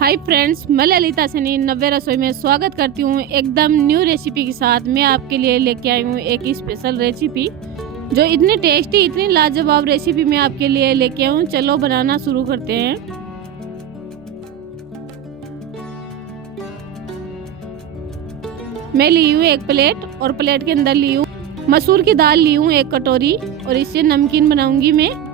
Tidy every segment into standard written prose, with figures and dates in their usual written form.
Hi friends, मैं ललिता सनी नव्य रसोई में स्वागत करती हूँ एकदम न्यू रेसिपी के साथ। मैं आपके लिए लेके आई हूँ एक स्पेशल रेसिपी जो इतनी टेस्टी, इतनी लाजवाब रेसिपी मैं आपके लिए लेके आई हूँ। चलो बनाना शुरू करते हैं। मैं ली हूँ एक प्लेट और प्लेट के अंदर ली हूँ मसूर की दाल ली हूँ 1 कटोरी और इससे नमकीन बनाऊंगी मैं।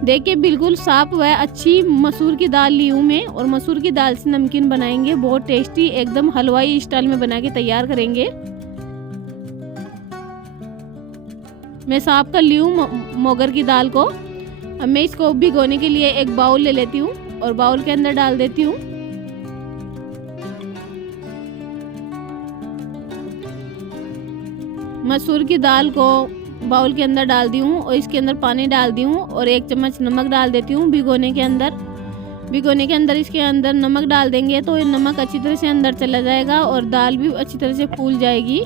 देखिए बिल्कुल साफ व अच्छी मसूर की दाल ली हूँ मैं और मसूर की दाल से नमकीन बनाएंगे। बहुत टेस्टी, एकदम हलवाई स्टाइल में बना के तैयार करेंगे। मैं साफ कर ली हूँ मोगर की दाल को। अब मैं इसको भिगोने के लिए एक बाउल ले लेती हूँ और बाउल के अंदर डाल देती हूँ मसूर की दाल को। बाउल के अंदर डाल दी हूँ और इसके अंदर पानी डाल दी हूँ और 1 चम्मच नमक डाल देती हूँ। भिगोने के अंदर इसके अंदर नमक डाल देंगे तो ये नमक अच्छी तरह से अंदर चला जाएगा और दाल भी अच्छी तरह से फूल जाएगी।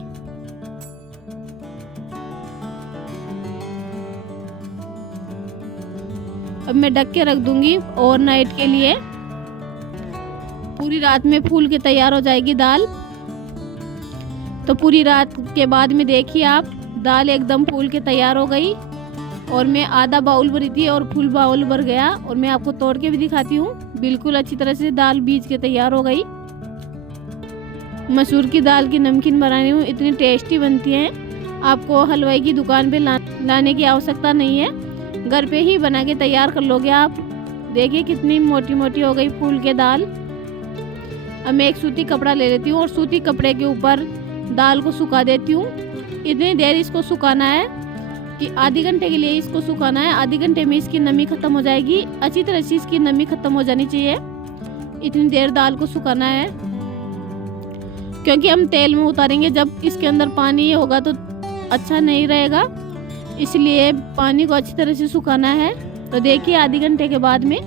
अब मैं ढक के रख दूंगी ओवरनाइट के लिए। पूरी रात में फूल के तैयार हो जाएगी दाल। तो पूरी रात के बाद में देखिए आप, दाल एकदम फूल के तैयार हो गई और मैं आधा बाउल भरी थी और फुल बाउल भर गया। और मैं आपको तोड़ के भी दिखाती हूँ। बिल्कुल अच्छी तरह से दाल बीज के तैयार हो गई। मसूर की दाल की नमकीन बनानी हूँ, इतनी टेस्टी बनती है। आपको हलवाई की दुकान पे लाने की आवश्यकता नहीं है, घर पे ही बना के तैयार कर लोगे आप। देखिए कितनी मोटी मोटी हो गई फूल के दाल। अब मैं एक सूती कपड़ा ले लेती हूँ और सूती कपड़े के ऊपर दाल को सुखा देती हूँ। इतनी देर इसको सुखाना है कि आधे घंटे के लिए इसको सुखाना है। आधे घंटे में इसकी नमी खत्म हो जाएगी। अच्छी तरह से इसकी नमी खत्म हो जानी चाहिए। इतनी देर दाल को सुखाना है क्योंकि हम तेल में उतारेंगे। जब इसके अंदर पानी होगा तो अच्छा नहीं रहेगा, इसलिए पानी को अच्छी तरह से सुखाना है। तो देखिए आधे घंटे के बाद में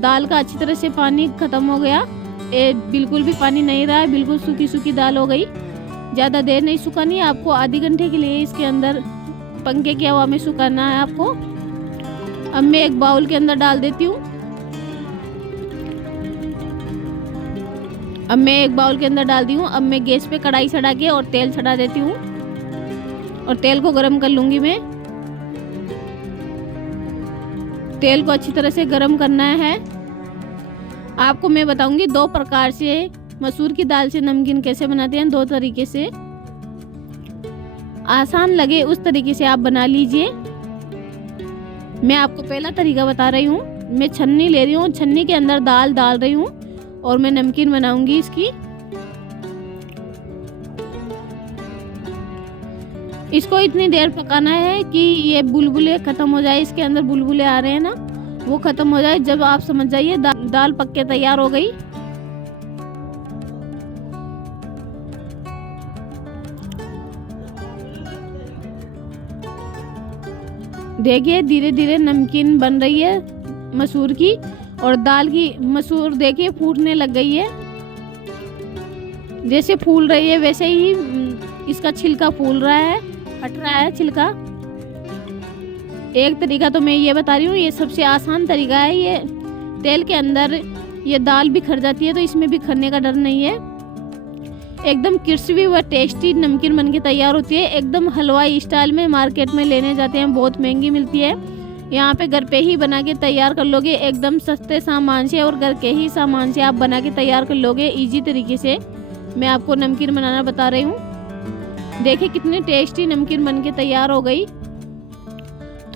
दाल का अच्छी तरह से पानी खत्म हो गया। बिल्कुल भी पानी नहीं रहा है, बिल्कुल सूखी सूखी दाल हो गई। ज़्यादा देर नहीं सुखानी है आपको, आधे घंटे के लिए इसके अंदर पंखे की हवा में सुखाना है आपको। अब मैं एक बाउल के अंदर डाल देती हूँ। अब मैं गैस पे कढ़ाई चढ़ा के और तेल चढ़ा देती हूँ और तेल को गरम कर लूँगी मैं। तेल को अच्छी तरह से गरम करना है। आपको मैं बताऊंगी 2 प्रकार से मसूर की दाल से नमकीन कैसे बनाते हैं। 2 तरीके से, आसान लगे उस तरीके से आप बना लीजिए। मैं आपको पहला तरीका बता रही हूँ। मैं छन्नी ले रही हूँ, छन्नी के अंदर दाल डाल रही हूँ और मैं नमकीन बनाऊंगी इसकी। इसको इतनी देर पकाना है कि ये बुलबुले खत्म हो जाए। इसके अंदर बुलबुले आ रहे हैं ना, वो खत्म हो जाए। जब आप समझ जाइए दाल पक के तैयार हो गई। देखिए धीरे धीरे नमकीन बन रही है मसूर की और दाल की। मसूर देखिए फूटने लग गई है। जैसे फूल रही है वैसे ही इसका छिलका फूल रहा है, हट रहा है छिलका। एक तरीका तो मैं ये बता रही हूँ, ये सबसे आसान तरीका है। ये तेल के अंदर ये दाल बिखर जाती है तो इसमें बिखरने का डर नहीं है। एकदम क्रिस्पी व टेस्टी नमकीन बन के तैयार होती है, एकदम हलवाई स्टाइल में। मार्केट में लेने जाते हैं, बहुत महंगी मिलती है। यहाँ पे घर पे ही बना के तैयार कर लोगे, एकदम सस्ते सामान से और घर के ही सामान से आप बना के तैयार कर लोगे इजी तरीके से। मैं आपको नमकीन बनाना बता रही हूँ। देखिए कितनी टेस्टी नमकीन बन के तैयार हो गई।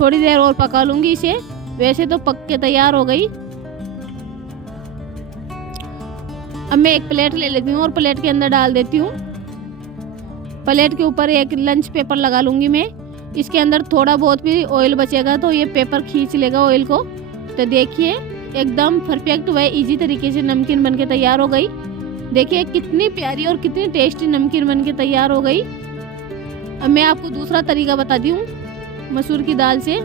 थोड़ी देर और पका लूँगी इसे, वैसे तो पक के तैयार हो गई। अब मैं एक प्लेट ले लेती हूँ और प्लेट के अंदर डाल देती हूँ। प्लेट के ऊपर एक लंच पेपर लगा लूँगी मैं। इसके अंदर थोड़ा बहुत भी ऑयल बचेगा तो ये पेपर खींच लेगा ऑयल को। तो देखिए एकदम परफेक्ट व इजी तरीके से नमकीन बन के तैयार हो गई। देखिए कितनी प्यारी और कितनी टेस्टी नमकीन बन के तैयार हो गई। अब मैं आपको दूसरा तरीका बताती हूँ मसूर की दाल से।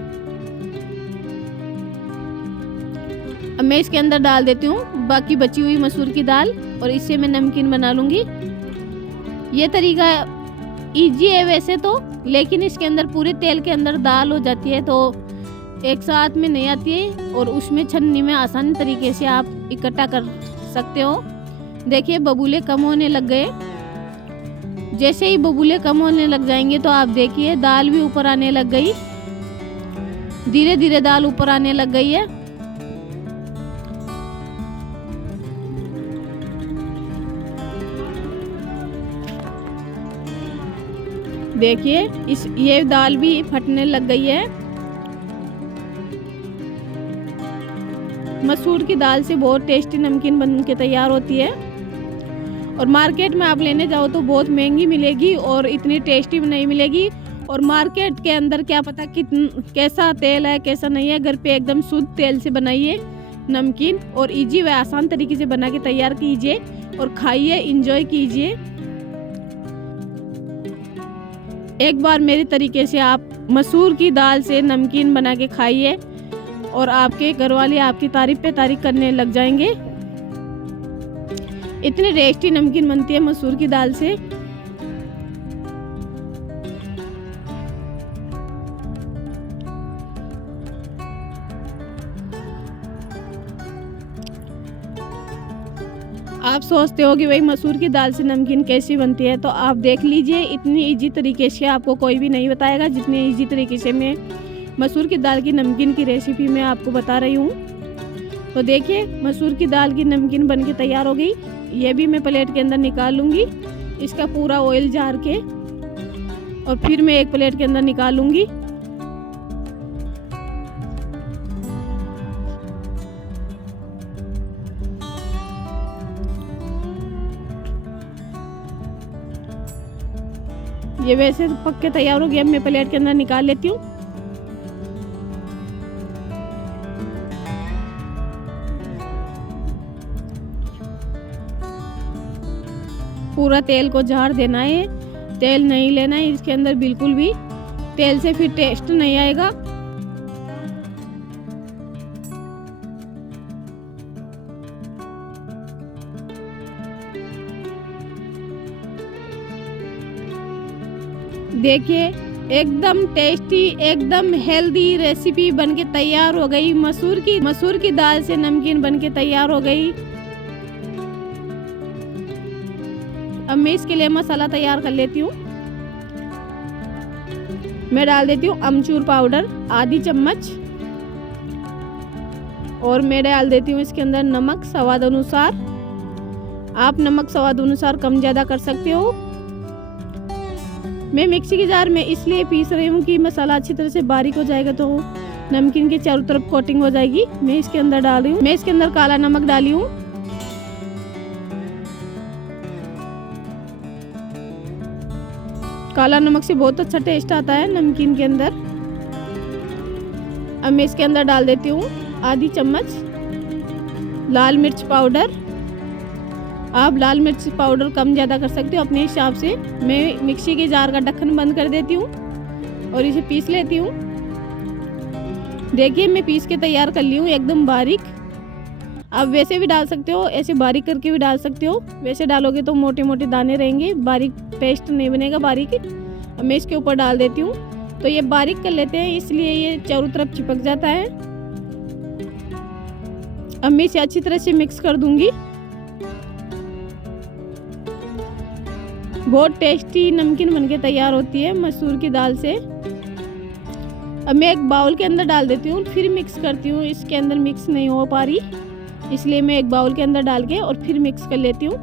अब मैं इसके अंदर डाल देती हूँ बाकी बची हुई मसूर की दाल और इससे मैं नमकीन बना लूँगी। ये तरीका इजी है वैसे तो, लेकिन इसके अंदर पूरे तेल के अंदर दाल हो जाती है, तो एक साथ में नहीं आती है और उसमें छन्नी में आसानी तरीके से आप इकट्ठा कर सकते हो। देखिए बबूले कम होने लग गए। जैसे ही बबूले कम होने लग जाएंगे तो आप देखिए दाल भी ऊपर आने लग गई, धीरे धीरे दाल ऊपर आने लग गई है। देखिए ये दाल भी फटने लग गई है। मसूर की दाल से बहुत टेस्टी नमकीन बन के तैयार होती है और मार्केट में आप लेने जाओ तो बहुत महंगी मिलेगी और इतनी टेस्टी नहीं मिलेगी। और मार्केट के अंदर क्या पता कैसा तेल है कैसा नहीं है। घर पे एकदम शुद्ध तेल से बनाइए नमकीन और इजी व आसान तरीके से बना के तैयार कीजिए और खाइए, इंजॉय कीजिए। एक बार मेरे तरीके से आप मसूर की दाल से नमकीन बना के खाइए और आपके घर वाले आपकी तारीफ पे तारीफ करने लग जाएंगे। इतनी टेस्टी नमकीन बनती है मसूर की दाल से। आप सोचते हो कि भाई मसूर की दाल से नमकीन कैसी बनती है, तो आप देख लीजिए। इतनी इजी तरीके से आपको कोई भी नहीं बताएगा जितनी इजी तरीके से मैं मसूर की दाल की नमकीन की रेसिपी मैं आपको बता रही हूँ। तो देखिए मसूर की दाल की नमकीन बनके तैयार हो गई। ये भी मैं प्लेट के अंदर निकाल लूँगी, इसका पूरा ऑयल जार के, और फिर मैं एक प्लेट के अंदर निकाल लूँगी। ये वैसे पक के तैयार हो गया, मैं प्लेट के अंदर निकाल लेती हूँ। पूरा तेल को झाड़ देना है, तेल नहीं लेना है इसके अंदर बिल्कुल भी। तेल से फिर टेस्ट नहीं आएगा। देखिए एकदम टेस्टी, एकदम हेल्दी रेसिपी बनके तैयार हो गई। मसूर की दाल से नमकीन बनके तैयार हो गई। अब मैं इसके लिए मसाला तैयार कर लेती हूँ। मैं डाल देती हूँ अमचूर पाउडर आधी चम्मच, और मैं डाल देती हूँ इसके अंदर नमक स्वाद अनुसार। आप नमक स्वाद अनुसार कम ज़्यादा कर सकते हो। मैं मिक्सी के जार में इसलिए पीस रही हूँ कि मसाला अच्छी तरह से बारीक हो जाएगा तो नमकीन के चारों तरफ कोटिंग हो जाएगी। मैं इसके अंदर डाल रही हूँ, मैं इसके अंदर काला नमक डाली हूँ। काला नमक से बहुत अच्छा टेस्ट आता है नमकीन के अंदर। अब मैं इसके अंदर डाल देती हूँ आधी चम्मच लाल मिर्च पाउडर। आप लाल मिर्च पाउडर कम ज़्यादा कर सकते हो अपने हिसाब से। मैं मिक्सी के जार का ढक्कन बंद कर देती हूँ और इसे पीस लेती हूँ। देखिए मैं पीस के तैयार कर ली हूँ एकदम बारीक। आप वैसे भी डाल सकते हो, ऐसे बारीक करके भी डाल सकते हो। वैसे डालोगे तो मोटे मोटे दाने रहेंगे, बारीक पेस्ट नहीं बनेगा बारीक। अब मैं इसके ऊपर डाल देती हूँ। तो ये बारीक कर लेते हैं इसलिए ये चारों तरफ चिपक जाता है। अब मैं इसे अच्छी तरह से मिक्स कर दूंगी। बहुत टेस्टी नमकीन बनके तैयार होती है मसूर की दाल से। अब मैं एक बाउल के अंदर डाल देती हूँ, फिर मिक्स करती हूँ। इसके अंदर मिक्स नहीं हो पा रही इसलिए मैं एक बाउल के अंदर डाल के और फिर मिक्स कर लेती हूँ।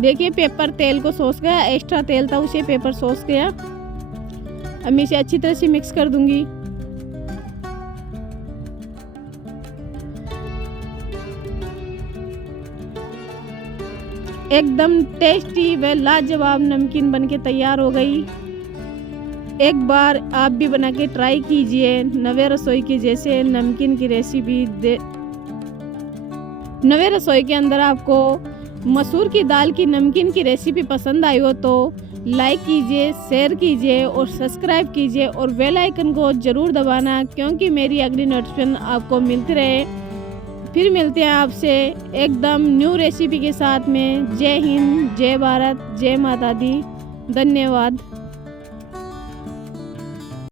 देखिए पेपर तेल को सोख गया, एक्स्ट्रा तेल था उसे पेपर सोख गया। अब मैं इसे अच्छी तरह से मिक्स कर दूंगी। एकदम टेस्टी व लाजवाब नमकीन बनके तैयार हो गई। एक बार आप भी बना के ट्राई कीजिए। नवे रसोई की जैसे नमकीन की रेसिपी नवे रसोई के अंदर आपको मसूर की दाल की नमकीन की रेसिपी पसंद आई हो तो लाइक कीजिए, शेयर कीजिए और सब्सक्राइब कीजिए और बेल आइकन को ज़रूर दबाना, क्योंकि मेरी अगली नोटिफिकेशन आपको मिलती रहे। फिर मिलते हैं आपसे एकदम न्यू रेसिपी के साथ में। जय हिंद, जय भारत, जय माता दी। धन्यवाद।